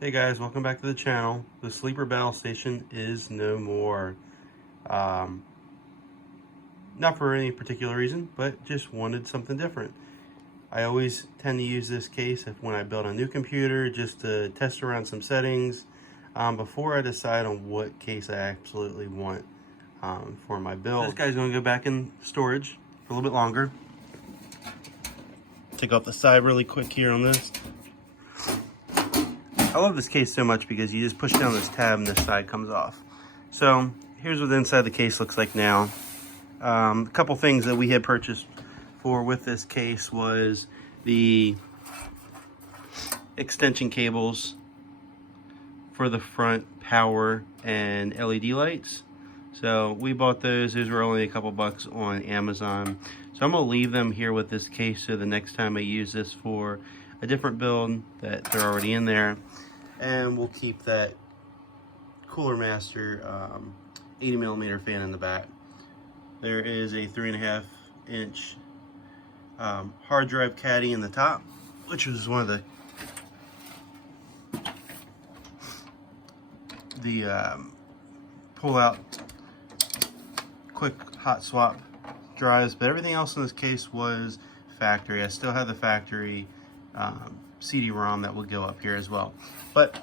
Hey guys, welcome back to the channel. The sleeper Battlestation is no more. Not for any particular reason, but just wanted something different. I always tend to use this case when I build a new computer, just to test around some settings before I decide on what case I absolutely want for my build. This guy's going to go back in storage for a little bit longer. Take off the side really quick here on this. I love this case so much because you just push down this tab and this side comes off. So here's what the inside of the case looks like now. A couple things that we had purchased with this case was the extension cables for the front power and LED lights. So we bought those. Those were only a couple bucks on Amazon. So I'm gonna leave them here with this case so the next time I use this for a different build that they're already in there. And we'll keep that Cooler Master 80mm fan in the back. There is a 3.5 inch hard drive caddy in the top, which was one of the pull out quick hot swap drives, but everything else in this case was factory. I still have the factory CD-ROM that will go up here as well. But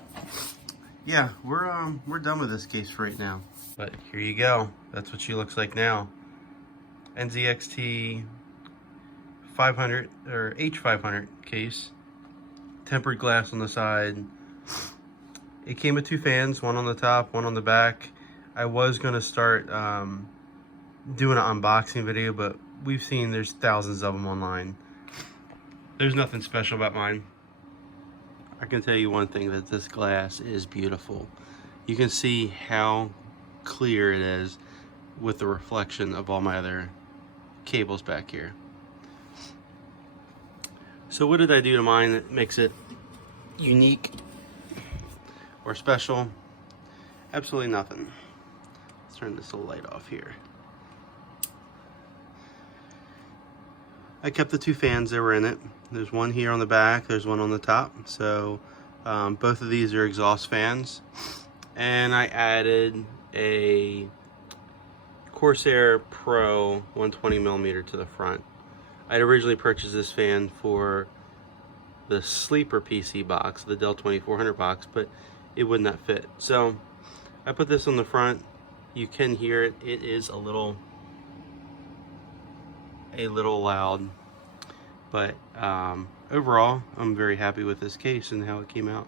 yeah, we're done with this case for right now. But here you go. That's what she looks like now. NZXT 500 or H510 case, tempered glass on the side. It came with two fans, one on the top, one on the back. I was gonna start doing an unboxing video, but we've seen there's thousands of them online. There's nothing special about mine. I can tell you one thing, that this glass is beautiful. You can see how clear it is with the reflection of all my other cables back here. So what did I do to mine that makes it unique or special? Absolutely nothing. Let's turn this little light off here. I kept the two fans that were in it. There's one here on the back, there's one on the top. So both of these are exhaust fans. And I added a Corsair Pro 120mm to the front. I'd originally purchased this fan for the sleeper PC box, the Dell 2400 box, but it would not fit. So I put this on the front. You can hear it. It is a little loud, but overall I'm very happy with this case and how it came out.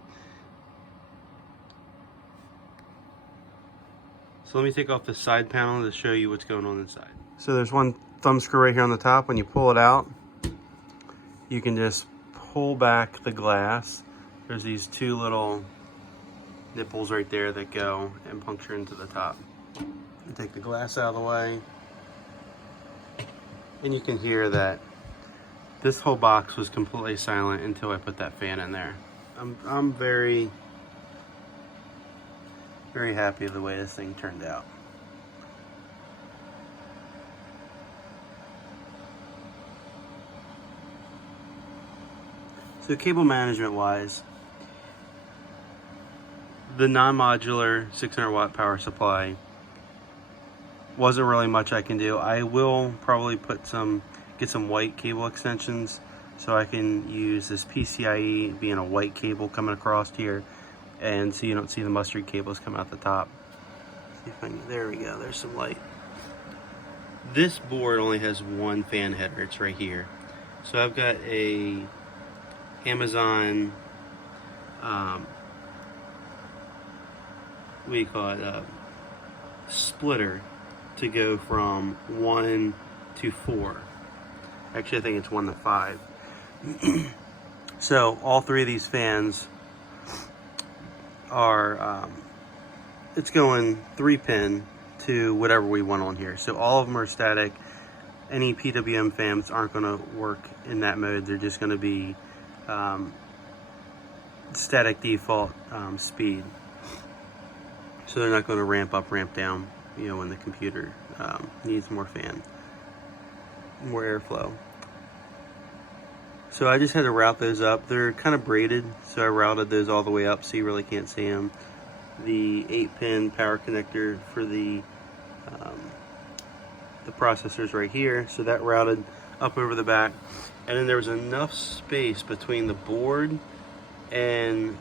So let me take off the side panel to show you what's going on inside. So there's one thumb screw right here on the top. When you pull it out, you can just pull back the glass. There's these two little nipples right there that go and puncture into the top. You take the glass out of the way, and you can hear that this whole box was completely silent until I put that fan in there. I'm very, very happy with the way this thing turned out. So cable management wise, the non-modular 600 watt power supply wasn't really much I can do. I will probably get some white cable extensions so I can use this PCIe being a white cable coming across here, and so you don't see the mustard cables come out the top. See if I can, there we go, there's some light. This board only has one fan header, it's right here. So I've got a Amazon, what do you call it, splitter to go from 1 to 4. Actually, I think it's 1 to 5. So all three of these fans are, it's going 3-pin to whatever we want on here. So all of them are static. Any PWM fans aren't going to work in that mode. They're just going to be static default speed. So they're not going to ramp up, ramp down, you know, when the computer needs more airflow. So I just had to route those up. They're kind of braided, so I routed those all the way up so you really can't see them. The 8-pin power connector for the processors right here, so that routed up over the back. And then there was enough space between the board and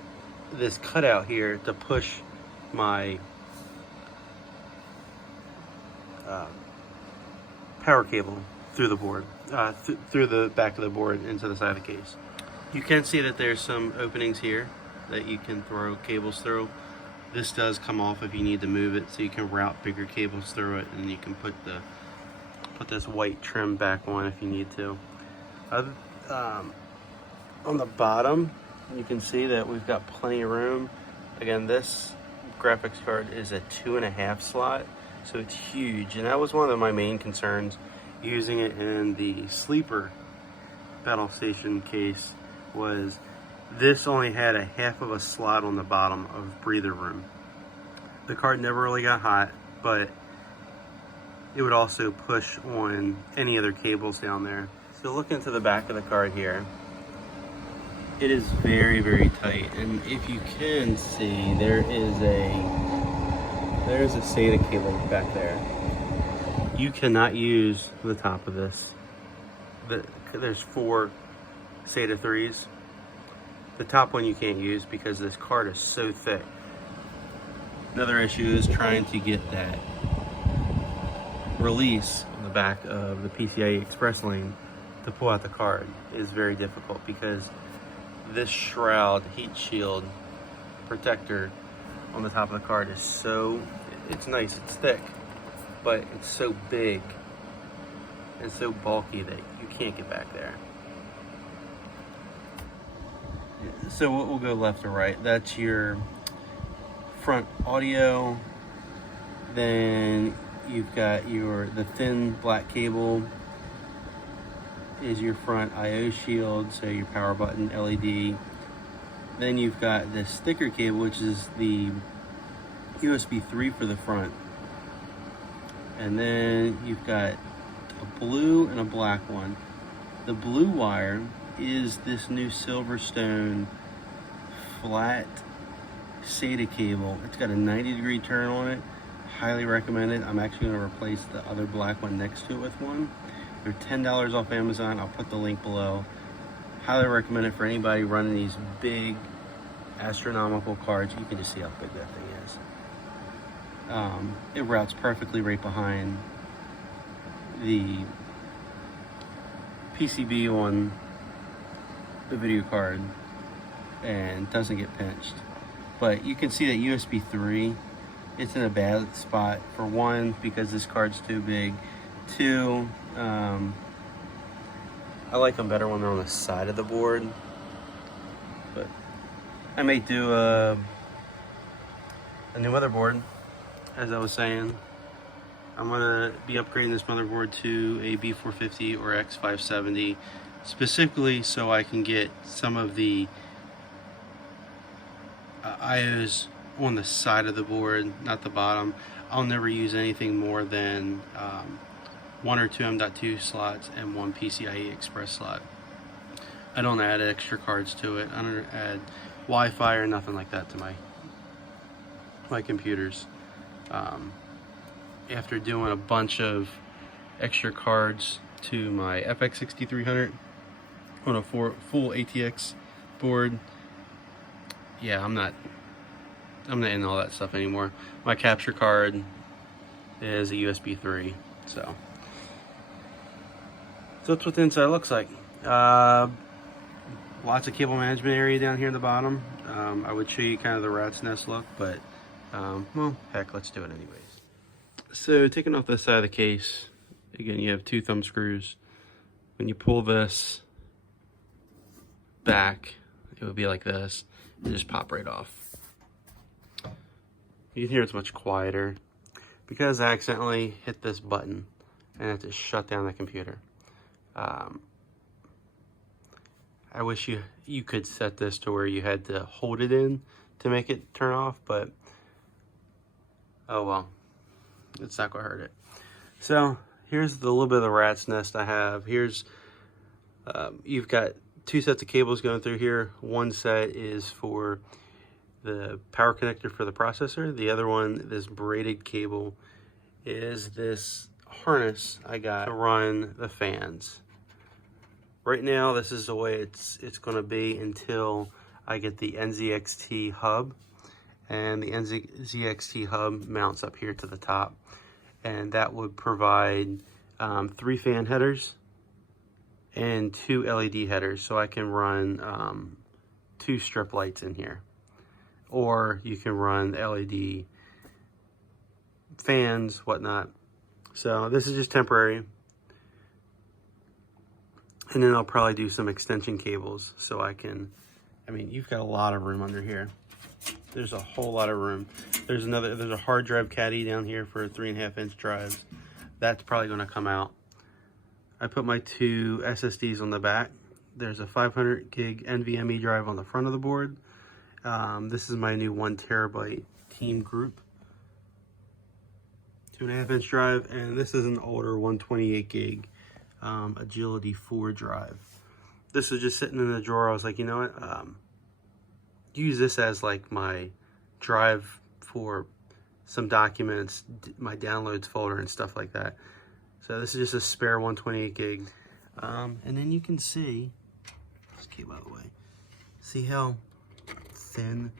this cutout here to push my power cable through the board, through the back of the board into the side of the case. You can see that there's some openings here that you can throw cables through. This does come off if you need to move it, so you can route bigger cables through it, and you can put this white trim back on if you need to. On the bottom, you can see that we've got plenty of room. Again, this graphics card is a 2.5 slot, so it's huge, and that was one of my main concerns using it in the sleeper Battlestation case. Was this only had a half of a slot on the bottom of breather room. The card never really got hot, but it would also push on any other cables down there. So look into the back of the card here. It is very, very tight, and if you can see, there's a SATA cable back there. You cannot use the top of this. There's 4 SATA 3s. The top one you can't use because this card is so thick. Another issue is trying to get that release on the back of the PCIe Express lane to pull out the card is very difficult, because this shroud heat shield protector on the top of the card is so, it's nice, it's thick, but it's so big and so bulky that you can't get back there. So we'll go left to right. That's your front audio. Then you've got the thin black cable is your front I/O shield, so your power button LED. Then you've got this sticker cable, which is the USB 3 for the front. And then you've got a blue and a black one. The blue wire is this new Silverstone flat SATA cable. It's got a 90-degree turn on it. Highly recommend it. I'm actually going to replace the other black one next to it with one. They're $10 off Amazon. I'll put the link below. Highly recommend it for anybody running these big astronomical cards. You can just see how big that thing is. It routes perfectly right behind the PCB on the video card and doesn't get pinched. But you can see that USB 3, it's in a bad spot. For one, because this card's too big. 2, I like them better when they're on the side of the board. But I may do a new motherboard, as I was saying. I'm gonna be upgrading this motherboard to a B450 or X570, specifically so I can get some of the IOs on the side of the board, not the bottom. I'll never use anything more than 1 or 2 M.2 slots and 1 PCIe Express slot. I don't add extra cards to it. I don't add Wi-Fi or nothing like that to my computers. After doing a bunch of extra cards to my FX 6300 on a full ATX board, yeah, I'm not in all that stuff anymore. My capture card is a USB 3, so that's what the inside looks like. Lots of cable management area down here at the bottom. I would show you kind of the rat's nest look, but well, heck, let's do it anyways. So taking off the side of the case, again, you have 2 thumb screws. When you pull this back, it would be like this. It just pop right off. You can hear it's much quieter because I accidentally hit this button and it just shut down the computer. I wish you could set this to where you had to hold it in to make it turn off, but oh well, it's not gonna hurt it. So here's the little bit of the rat's nest I have. Here's you've got two sets of cables going through here. One set is for the power connector for the processor. The other one, this braided cable, is this harness I got to run the fans. Right now, this is the way it's going to be until I get the NZXT hub. And the NZXT hub mounts up here to the top. And that would provide 3 fan headers and 2 LED headers. So I can run 2 strip lights in here. Or you can run LED fans, whatnot. So this is just temporary. And then I'll probably do some extension cables so I can, I mean, you've got a lot of room under here. There's a whole lot of room. There's a hard drive caddy down here for 3.5-inch drives. That's probably going to come out. I put my 2 SSDs on the back. There's a 500 gig NVMe drive on the front of the board. This is my new 1 terabyte team group 2.5-inch drive, and this is an older 128 gig Agility 4 drive. This was just sitting in the drawer. I was like, you know what, use this as like my drive for some documents, my downloads folder and stuff like that. So this is just a spare 128 gig. And then you can see, this came out of the way, see how thin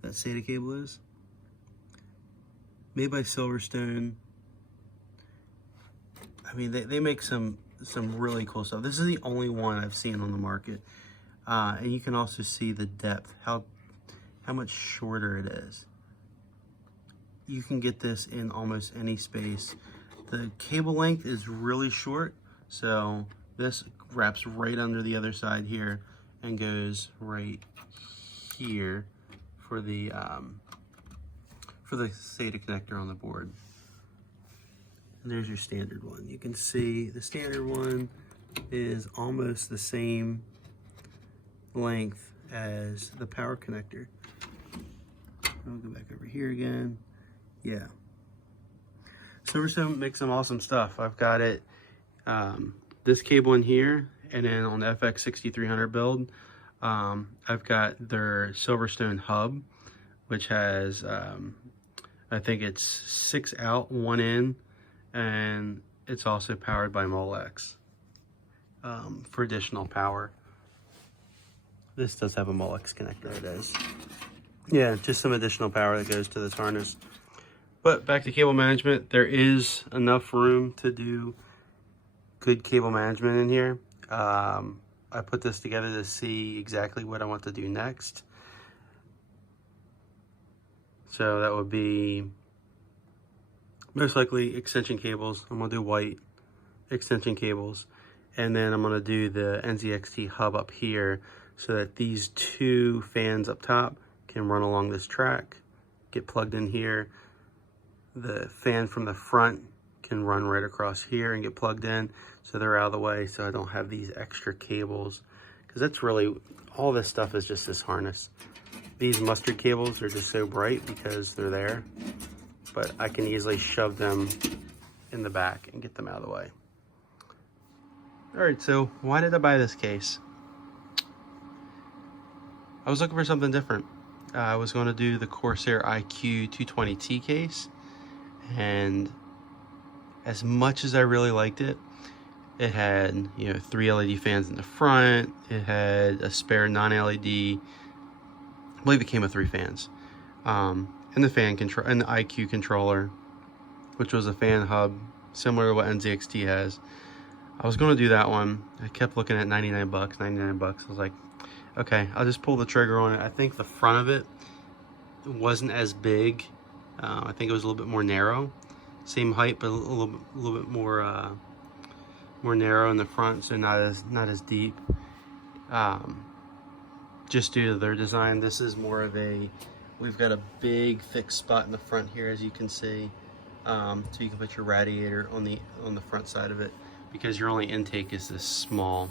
that SATA cable is? Made by Silverstone. I mean, they make some really cool stuff. This is the only one I've seen on the market. And you can also see the depth, how much shorter it is. You can get this in almost any space. The cable length is really short, so this wraps right under the other side here and goes right here for the SATA connector on the board. And there's your standard one. You can see the standard one is almost the same length as the power connector. I'll go back over here again. Yeah. Silverstone makes some awesome stuff. I've got it, this cable in here, and then on the FX6300 build, I've got their Silverstone hub, which has, I think it's 6 out, 1 in, and it's also powered by Molex for additional power. This does have a Molex connector, it is. Yeah, just some additional power that goes to this harness. But back to cable management, there is enough room to do good cable management in here. I put this together to see exactly what I want to do next. So that would be most likely extension cables. I'm gonna do white extension cables. And then I'm gonna do the NZXT hub up here so that these 2 fans up top can run along this track, get plugged in here. The fan from the front can run right across here and get plugged in, so they're out of the way, so I don't have these extra cables, because that's really, all this stuff is just this harness. These mustard cables are just so bright because they're there, but I can easily shove them in the back and get them out of the way. All right, so why did I buy this case? I was looking for something different. I was going to do the Corsair IQ220T case, and as much as I really liked it, it had, you know, 3 LED fans in the front. It had a spare non-LED. I believe it came with 3 fans, and the fan control and the IQ controller, which was a fan hub similar to what NZXT has. I was going to do that one. I kept looking at 99 bucks. I was like, okay, I'll just pull the trigger on it. I think the front of it wasn't as big. I think it was a little bit more narrow. Same height, but a little bit more narrow in the front, so not as deep. Just due to their design, this is more of a. We've got a big, thick spot in the front here, as you can see, so you can put your radiator on the front side of it, because your only intake is this small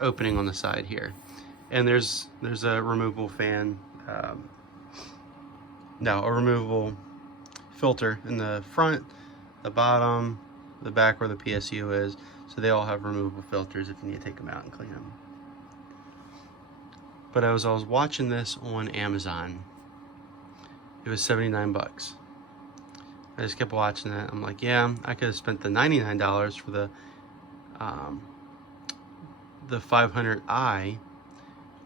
opening on the side here. And there's a removable fan, a removable filter in the front, the bottom, the back where the PSU is. So they all have removable filters if you need to take them out and clean them. But as I was watching this on Amazon, it was 79 bucks. I just kept watching it. I'm like, yeah, I could have spent the $99 for the 500i,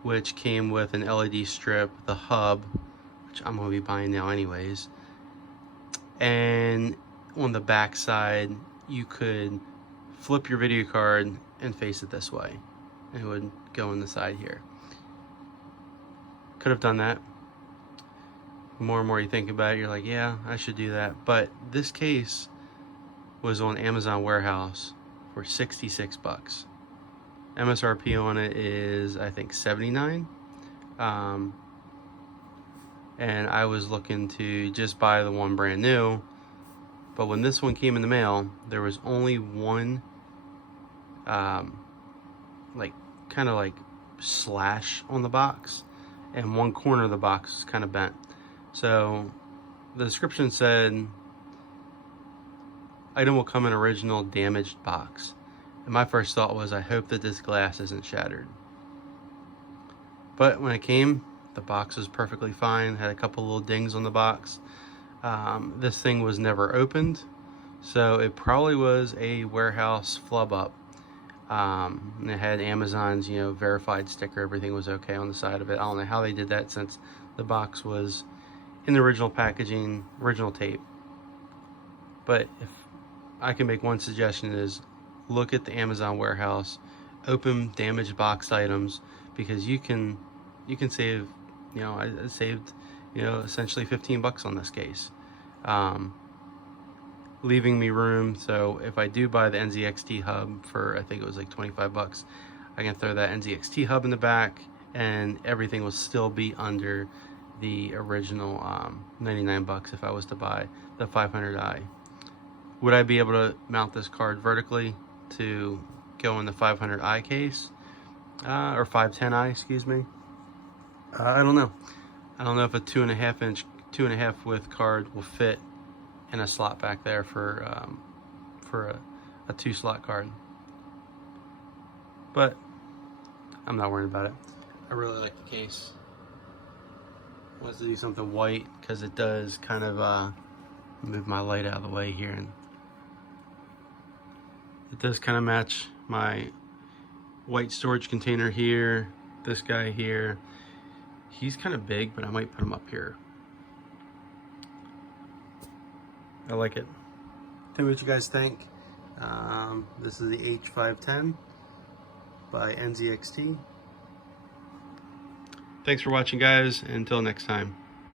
which came with an LED strip, the hub, which I'm gonna be buying now anyways. And on the back side, you could flip your video card and face it this way. It would go in the side here. Could have done that. The more and more you think about it, you're like, yeah, I should do that. But this case was on Amazon Warehouse for 66 bucks. MSRP on it is, I think, 79. And I was looking to just buy the one brand new. But when this one came in the mail, there was only one, kind of like slash on the box, and one corner of the box is kind of bent. So the description said, item will come in original damaged box. And my first thought was, I hope that this glass isn't shattered. But when it came, the box was perfectly fine, had a couple little dings on the box. This thing was never opened, so it probably was a warehouse flub up. And it had Amazon's, verified sticker. Everything was okay on the side of it. I don't know how they did that, since the box was in the original packaging, original tape. But if I can make one suggestion, is look at the Amazon warehouse, open damaged box items, because you can save, I saved, essentially 15 bucks on this case. Leaving me room, so if I do buy the NZXT hub for, I think it was like 25 bucks, I can throw that NZXT hub in the back, and everything will still be under the original 99 bucks if I was to buy the 500i. Would I be able to mount this card vertically to go in the 500i case, or 510i, excuse me? I don't know. I don't know if a 2.5 width card will fit in a slot back there for a 2-slot card. But I'm not worried about it. I really like the case. I wanted to do something white because it does kind of move my light out of the way here, and it does kind of match my white storage container here. This guy here, he's kind of big, but I might put him up here. I like it. Tell me what you guys think. This is the H510 by NZXT. Thanks for watching, guys. Until next time.